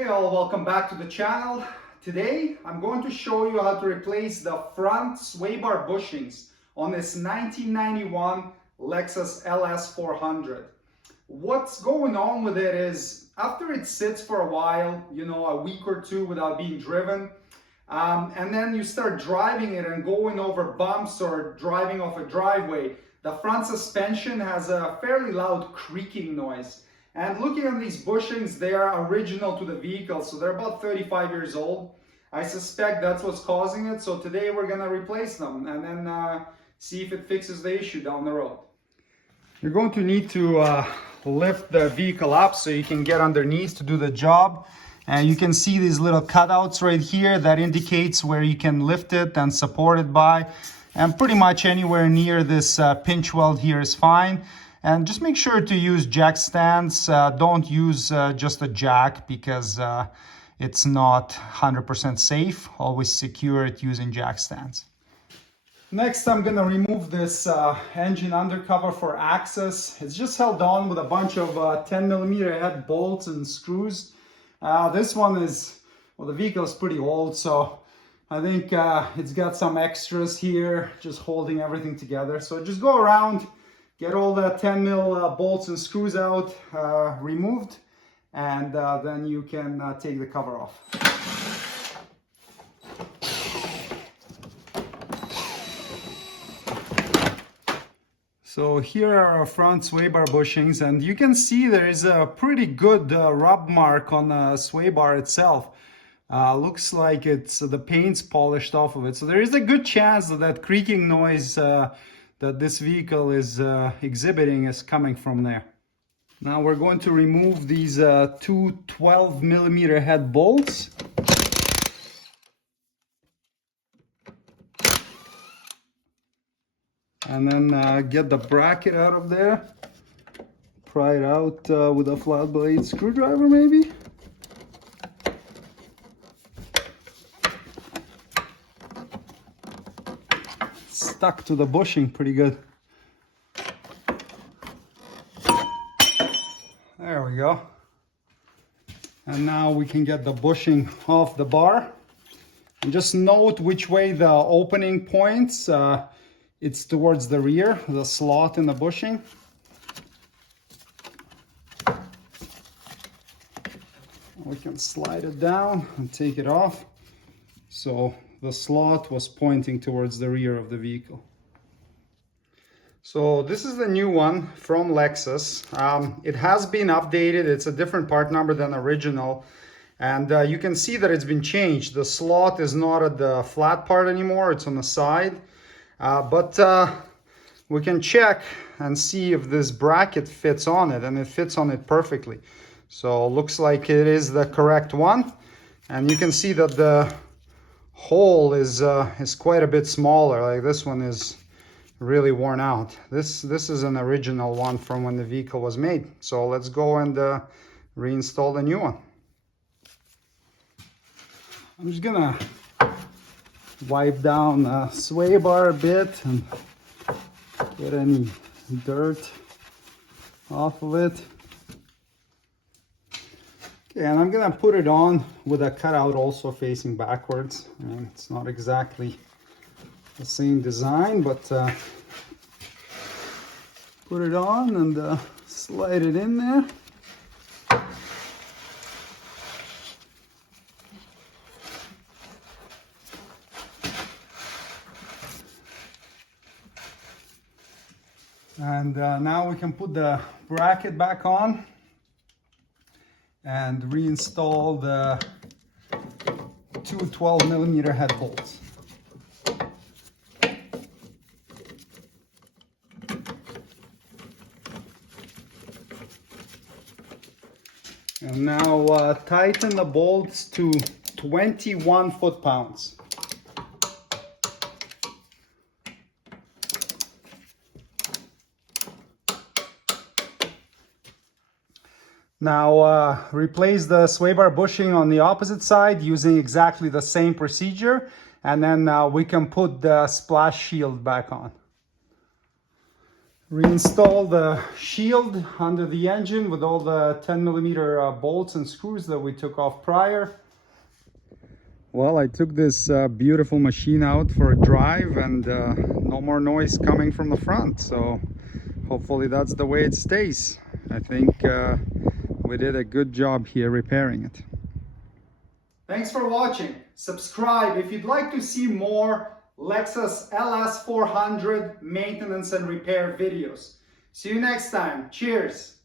Hey all, welcome back to the channel. Today I'm going to show you how to replace the front sway bar bushings on this 1991 Lexus LS400. What's going on with it is after it sits for a while, a week or two without being driven, and then you start driving it and going over bumps or driving off a driveway, the front suspension has a fairly loud creaking noise. And looking at these bushings, they are original to the vehicle, so they're about 35 years old. I suspect that's what's causing it, so today we're gonna replace them and then see if it fixes the issue down the road. You're going to need to lift the vehicle up so you can get underneath to do the job. And you can see these little cutouts right here that indicates where you can lift it and support it by. And pretty much anywhere near this pinch weld here is fine. And just make sure to use jack stands. Don't use just a jack because it's not 100% safe. Always secure it using jack stands. Next, I'm gonna remove this engine undercover for access. It's just held on with a bunch of 10mm head bolts and screws. This one is, well, the vehicle is pretty old, so I think it's got some extras here, just holding everything together. So just go around, get all the 10mm bolts and screws out, removed, and then you can take the cover off. So here are our front sway bar bushings, and you can see there is a pretty good rub mark on the sway bar itself. Looks like it's the paint's polished off of it. So there is a good chance that that creaking noise that this vehicle is exhibiting is coming from there. Now we're going to remove these two 12mm head bolts. And then get the bracket out of there. Pry it out with a flat blade screwdriver maybe. Stuck to the bushing pretty good. There we go. And now we can get the bushing off the bar. And just note which way the opening points. It's towards the rear, the slot in the bushing. We can slide it down and take it off. So the slot was pointing towards the rear of the vehicle. So this is the new one from Lexus. It has been updated. It's a different part number than original. And you can see that it's been changed. The slot is not at the flat part anymore. It's on the side. But we can check and see if this bracket fits on it, and it fits on it perfectly. So looks like it is the correct one. And you can see that the hole is quite a bit smaller. Like this one is really worn out. This is an original one from when the vehicle was made. So let's go and reinstall the new one. I'm just gonna wipe down the sway bar a bit and get any dirt off of it. Okay, and I'm gonna put it on with a cutout also facing backwards. And it's not exactly the same design, but put it on and slide it in there. And now we can put the bracket back on and reinstall the two 12mm head bolts. And now tighten the bolts to 21 foot-pounds. Now replace the sway bar bushing on the opposite side using exactly the same procedure, and then we can put the splash shield back on. Reinstall the shield under the engine with all the 10mm bolts and screws that we took off prior. Well, I took this beautiful machine out for a drive, and no more noise coming from the front, so hopefully that's the way it stays. I think we did a good job here repairing it. Thanks for watching. Subscribe if you'd like to see more Lexus LS400 maintenance and repair videos. See you next time. Cheers!